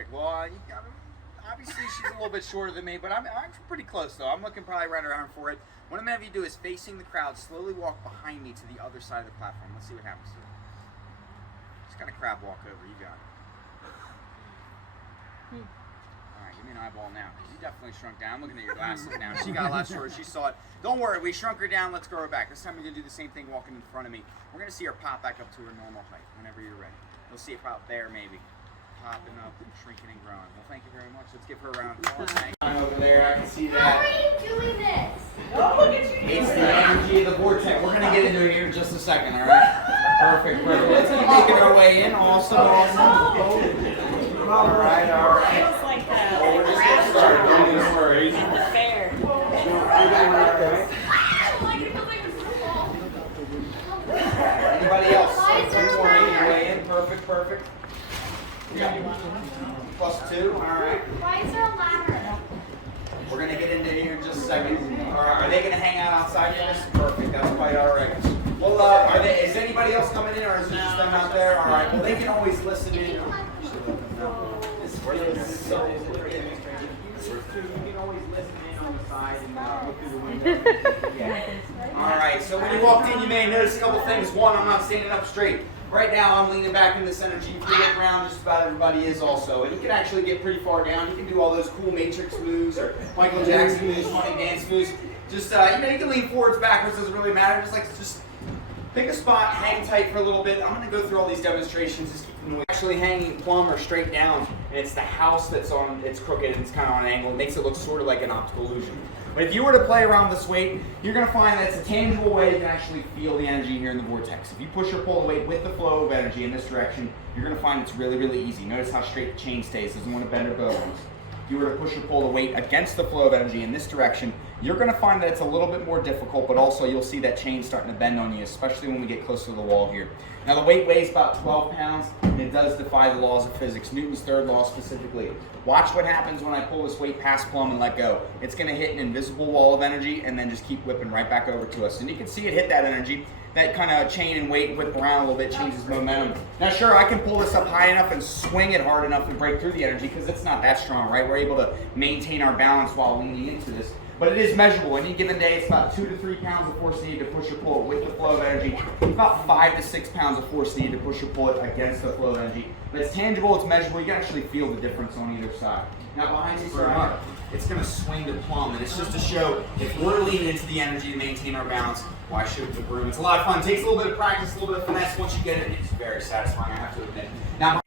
Perfect. Well, obviously she's a little bit shorter than me, but I'm pretty close though. I'm looking probably right around for it. What I'm going to have you do is facing the crowd, slowly walk behind me to the other side of the platform. Let's see what happens here. Just kind of crab walk over. You got it. All right, give me an eyeball now, because you definitely shrunk down. I'm looking at your glasses now. She got a lot shorter. She saw it. Don't worry, we shrunk her down. Let's grow her back. This time we're going to do the same thing walking in front of me. We're going to see her pop back up to her normal height whenever you're ready. You'll see it about there maybe. Popping up and shrinking and growing. Well, thank you very much. Let's give her a round of applause. Over there, I can see that. How are you doing this? Oh, look at you. It's the energy of the vortex. We're going to get into it here in just a second, all right? Perfect. Let's keep making our way in. Awesome. All right. It's like the craft at the fair. Anybody else? One more making your way in. Perfect. Yeah. +2. All right. Why is there a ladder? We're going to get into here in just a second. All right. Are they going to hang out outside for this? Perfect. That's quite all right. Well, is anybody else coming in, or is it just them out there? All right. Well, they can always listen in. You can always listen in on the side and look through the window. All right. So when you walked in, you may notice a couple things. One, I'm not standing up straight. Right now, I'm leaning back in this energy. If you look around, just about everybody is also. And you can actually get pretty far down. You can do all those cool Matrix moves or Michael Jackson moves, funny dance moves. Just, you can lean forwards, backwards, doesn't really matter. Just pick a spot, hang tight for a little bit. I'm going to go through all these demonstrations. Just keep them actually hanging plumb or straight down. And it's the house that's it's crooked and it's kind of on an angle. It makes it look sort of like an optical illusion. But if you were to play around this weight, you're going to find that it's a tangible way you can actually feel the energy here in the vortex. If you push or pull the weight with the flow of energy in this direction, you're going to find it's really, really easy. Notice how straight the chain stays. Doesn't want to bend or go. If you were to push or pull the weight against the flow of energy in this direction, you're going to find that it's a little bit more difficult, but also you'll see that chain starting to bend on you, especially when we get close to the wall here. Now the weight weighs about 12 pounds, and it does defy the laws of physics, Newton's third law specifically. Watch what happens when I pull this weight past plumb and let go. It's going to hit an invisible wall of energy and then just keep whipping right back over to us. And you can see it hit that energy. That kind of chain and weight whip around a little bit, changes momentum. Now sure, I can pull this up high enough and swing it hard enough and break through the energy because it's not that strong, right? We're able to maintain our balance while leaning into this. But it is measurable. Any given day, it's about 2 to 3 pounds of force needed to push or pull it with the flow of energy. It's about 5 to 6 pounds of force needed to push or pull it against the flow of energy. But it's tangible, it's measurable. You can actually feel the difference on either side. Now behind you, it's going to swing to plumb, and it's just to show if we're leaning into the energy to maintain our balance, why shouldn't the broom? It's a lot of fun. It takes a little bit of practice, a little bit of finesse. Once you get it, it's very satisfying, I have to admit. Now,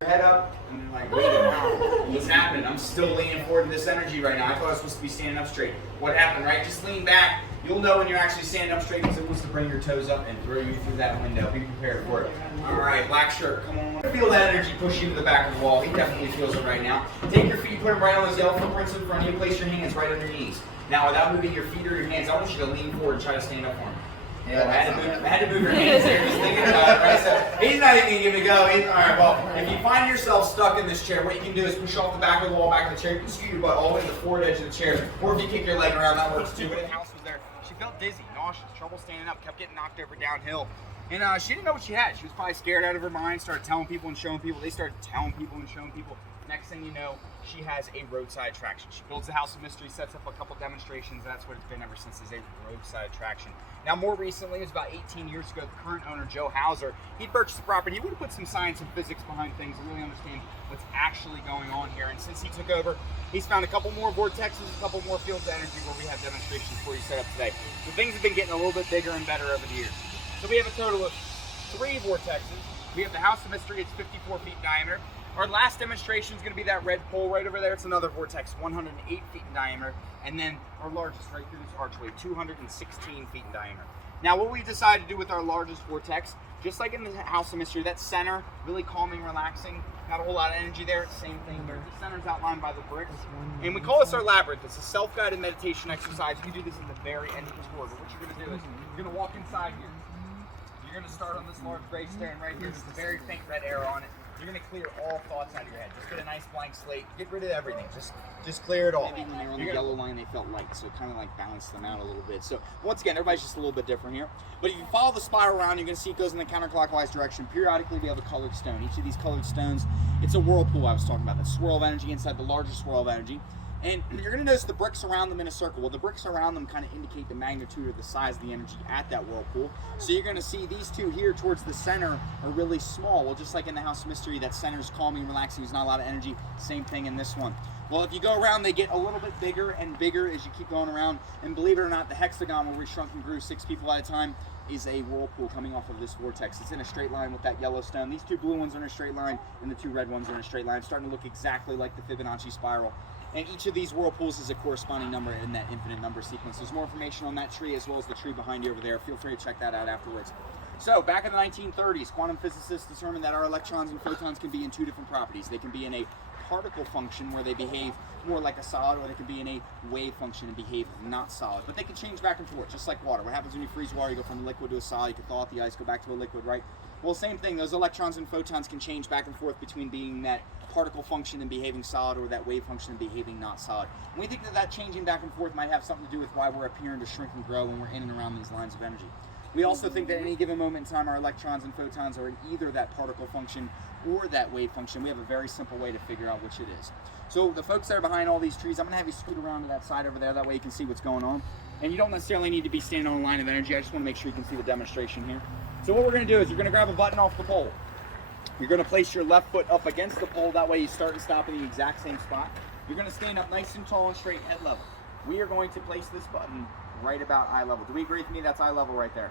head up and then like, wait a minute, what's happening? I'm still leaning forward in this energy right now. I thought I was supposed to be standing up straight. What happened, right? Just lean back. You'll know when you're actually standing up straight because it wants to bring your toes up and throw you through that window. Be prepared for it. All right, black shirt, come on. Feel that energy push you to the back of the wall. He definitely feels it right now. Take your feet, put them right on those yellow footprints in front of you. Place your hands right on your knees. Now, without moving your feet or your hands, I want you to lean forward and try to stand up for him. Yeah, I had to move your hands there, just thinking about it, right? So he's not even going to give it a go. All right, well, if you find yourself stuck in this chair, what you can do is push off the back of the wall, back of the chair. You can scoot your butt all the way to the forward edge of the chair, or if you kick your leg around, that works too. But the house was there. She felt dizzy, nauseous, trouble standing up, kept getting knocked over downhill. And she didn't know what she had. She was probably scared out of her mind, started telling people and showing people. They started telling people and showing people. Next thing you know, she has a roadside attraction. She builds a house of mystery, sets up a couple demonstrations, and that's what it's been ever since, is a roadside attraction. Now, more recently, it was about 18 years ago, the current owner, Joe Hauser, he purchased the property. He would have put some science and physics behind things to really understand what's actually going on here. And since he took over, he's found a couple more vortexes, a couple more fields of energy where we have demonstrations for you set up today. So things have been getting a little bit bigger and better over the years. So we have a total of 3 vortexes. We have the House of Mystery, it's 54 feet in diameter. Our last demonstration is going to be that red pole right over there. It's another vortex, 108 feet in diameter. And then our largest right through this archway, 216 feet in diameter. Now what we decided to do with our largest vortex, just like in the House of Mystery, that center, really calming, relaxing, not a whole lot of energy there, same thing there. The center's outlined by the bricks. And we call this our labyrinth. It's a self-guided meditation exercise. You do this at the very end of this corridor. What you're going to do is you're going to walk inside here. You're going to start on this large gray stone right here. There's a very faint red arrow on it. You're gonna clear all thoughts out of your head. Just get a nice blank slate. Get rid of everything. Just clear it all. Maybe when they were on the yellow line, they felt light, so it kind of like balanced them out a little bit. So once again, everybody's just a little bit different here. But if you follow the spiral around, you're gonna see it goes in the counterclockwise direction. Periodically, we have a colored stone. Each of these colored stones, it's a whirlpool I was talking about. The swirl of energy inside the larger swirl of energy. And you're going to notice the bricks around them in a circle. Well, the bricks around them kind of indicate the magnitude or the size of the energy at that whirlpool. So you're going to see these two here towards the center are really small. Well, just like in the House of Mystery, that center is calming, relaxing, there's not a lot of energy. Same thing in this one. Well, if you go around, they get a little bit bigger and bigger as you keep going around. And believe it or not, the hexagon where we shrunk and grew 6 people at a time is a whirlpool coming off of this vortex. It's in a straight line with that yellow stone. These 2 blue ones are in a straight line, and the 2 red ones are in a straight line. It's starting to look exactly like the Fibonacci spiral. And each of these whirlpools is a corresponding number in that infinite number sequence. There's more information on that tree as well as the tree behind you over there. Feel free to check that out afterwards. So back in the 1930s, quantum physicists determined that our electrons and photons can be in 2 different properties. They can be in a particle function where they behave more like a solid, or they can be in a wave function and behave not solid. But they can change back and forth, just like water. What happens when you freeze water? You go from a liquid to a solid. You can thaw out the ice, go back to a liquid, right? Well, same thing. Those electrons and photons can change back and forth between being that particle function and behaving solid, or that wave function and behaving not solid. And we think that that changing back and forth might have something to do with why we're appearing to shrink and grow when we're in and around these lines of energy. We also think that at any given moment in time, our electrons and photons are in either that particle function or that wave function. We have a very simple way to figure out which it is. So the folks that are behind all these trees, I'm going to have you scoot around to that side over there. That way you can see what's going on. And you don't necessarily need to be standing on a line of energy. I just want to make sure you can see the demonstration here. So what we're going to do is you're going to grab a button off the pole. You're going to place your left foot up against the pole. That way you start and stop in the exact same spot. You're going to stand up nice and tall and straight, head level. We are going to place this button right about eye level. Do we agree with me? That's eye level right there.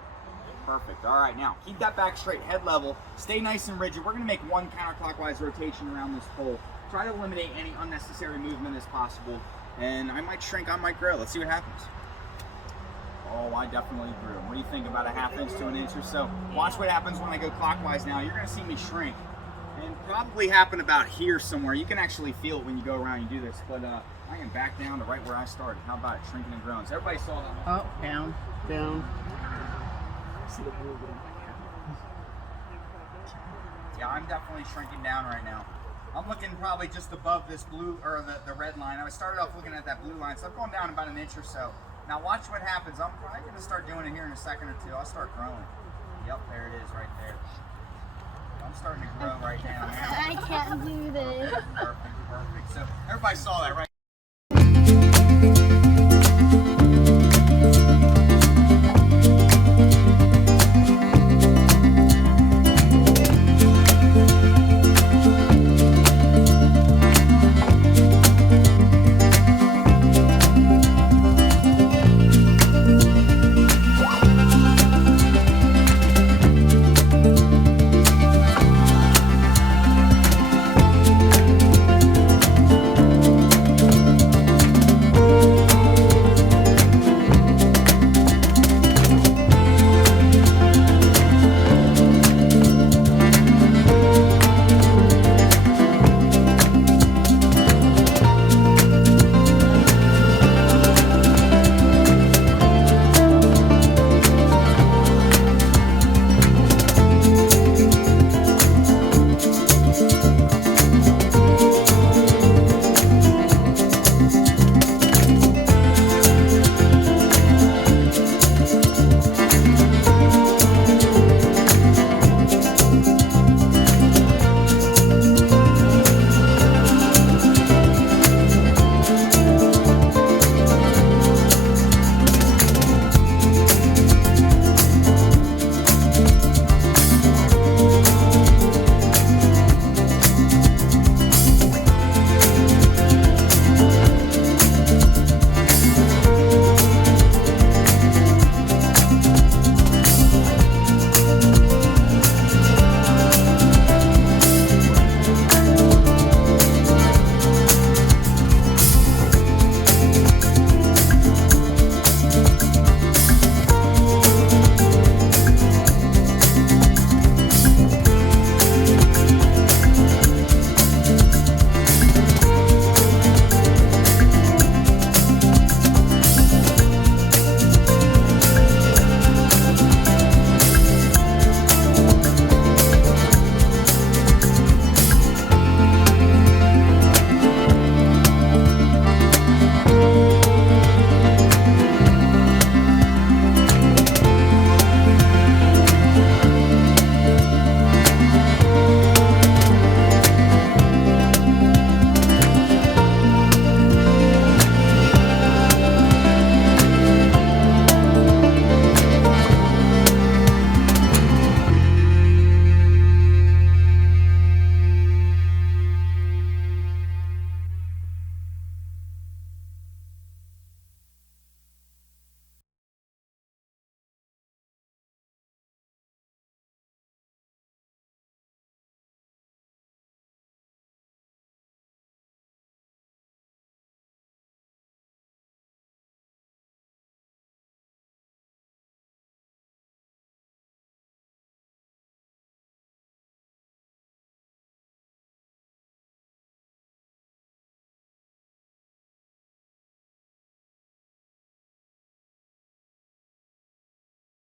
Perfect. All right, now keep that back straight, head level. Stay nice and rigid. We're going to make 1 counterclockwise rotation around this pole. Try to eliminate any unnecessary movement as possible. And I might shrink, I might grow. Let's see what happens. Oh, I definitely grew. What do you think, about a ½ inch to an inch or so? Watch what happens when I go clockwise now. You're going to see me shrink. And probably happen about here somewhere. You can actually feel it when you go around and do this. But I am back down to right where I started. How about it, shrinking and growing? So everybody saw that one. Up, down, down. Yeah, I'm definitely shrinking down right now. I'm looking probably just above this blue, or the red line. I started off looking at that blue line, so I'm going down about an inch or so. Now watch what happens. I'm probably going to start doing it here in a second or two. I'll start growing. Yep, there it is right there. I'm starting to grow right now. I can't do this. Perfect, perfect. So everybody saw that, right?